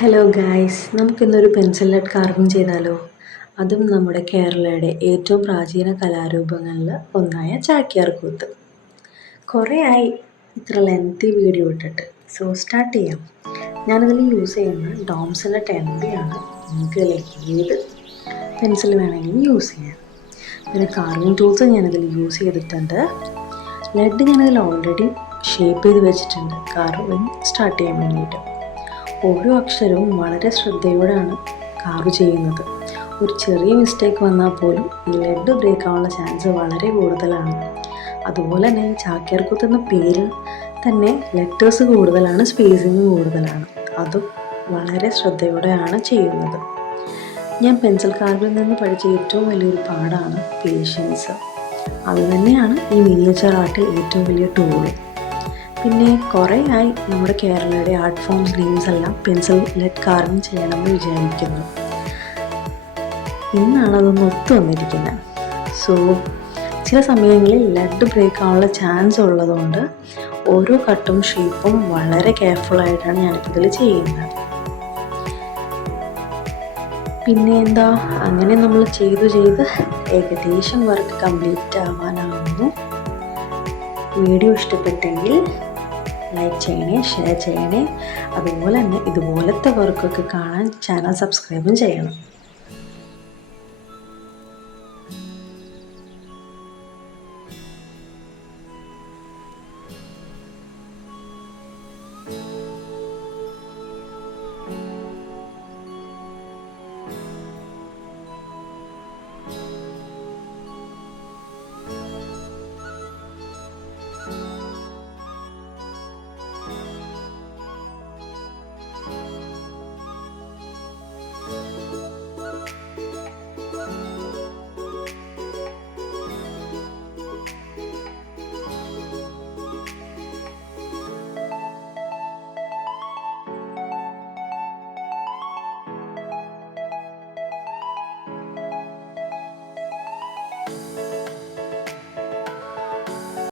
Hello guys, നമുക്കിന്നൊരു pencil art carving ചെയ്താലോ? അതും നമ്മുടെ കേരളയുടെ ഏറ്റവും പ്രാചീന കലാരൂപങ്ങളിൽ ഒന്നായ ചാക്യാർകൂത്ത്. കുറേ ആയി ഇത്ര ലെങ്തി വീഡിയോ ഇട്ടിട്ട്, സോ സ്റ്റാർട്ട് ചെയ്യാം. ഞാനതിൽ യൂസ് ചെയ്യുന്നത് ഡോംസിൻ്റെ 10B ആണ്. നിങ്ങൾക്ക് ഏത് പെൻസിൽ വേണമെങ്കിലും യൂസ് ചെയ്യാം. പിന്നെ കാർവിംഗ് ടൂൾസ് ഞാനതിൽ യൂസ് ചെയ്തിട്ടുണ്ട്. ലെഡ് ഞാനതിൽ ഓൾറെഡി ഷേപ്പ് ചെയ്ത് വെച്ചിട്ടുണ്ട് കാർവിംഗ് സ്റ്റാർട്ട് ചെയ്യാൻ വേണ്ടിയിട്ട്. ഓരോ അക്ഷരവും വളരെ ശ്രദ്ധയോടെയാണ് കാർവ് ചെയ്യുന്നത്. ഒരു ചെറിയ മിസ്റ്റേക്ക് വന്നാൽ പോലും ഈ ലെഡ് ബ്രേക്ക് ആവാനുള്ള ചാൻസ് വളരെ കൂടുതലാണ്. അതുപോലെ തന്നെ ഈ ചാക്യാർകൂത്ത് എന്ന പേരിൽ തന്നെ ലെറ്റേഴ്സ് കൂടുതലാണ്, സ്പേസിങ് കൂടുതലാണ്. അതും വളരെ ശ്രദ്ധയോടെയാണ് ചെയ്യുന്നത്. ഞാൻ പെൻസിൽ കാർവിൽ നിന്ന് പഠിച്ച ഏറ്റവും വലിയൊരു പാഠാണ് പേഷ്യൻസ്. അത് തന്നെയാണ് ഈ മിനിയേച്ചർ ആർട്ടിൽ ഏറ്റവും വലിയ ടൂള്. പിന്നെ കുറേ ആയി നമ്മുടെ കേരളയുടെ ആർട്ട് ഫോംസ് നെയിംസ് എല്ലാം പെൻസിൽ ലെഡ് കാർവിംഗ് ചെയ്യണമെന്ന് വിചാരിക്കുന്നു. ഇന്നാണ് അതൊന്ന് ഒത്തു വന്നിരിക്കുന്നത്. സോ ചില സമയങ്ങളിൽ ലെഡ് ബ്രേക്ക് ആവാനുള്ള ചാൻസ് ഉള്ളതുകൊണ്ട് ഓരോ കട്ടും ഷേപ്പും വളരെ കെയർഫുള്ളായിട്ടാണ് ഞാനിപ്പോൾ ഇതിൽ ചെയ്യുന്നത്. പിന്നെ എന്താ, അങ്ങനെ നമ്മൾ ചെയ്ത് ഏകദേശം വർക്ക് കംപ്ലീറ്റ് ആവാനാവുന്നു. വീഡിയോ ഇഷ്ടപ്പെട്ടെങ്കിൽ ലൈക്ക് ചെയ്യണേ, ഷെയർ ചെയ്യണേ. അതുപോലെ തന്നെ ഇതുപോലത്തെ വർക്കൊക്കെ കാണാൻ ചാനൽ സബ്സ്ക്രൈബും ചെയ്യണം.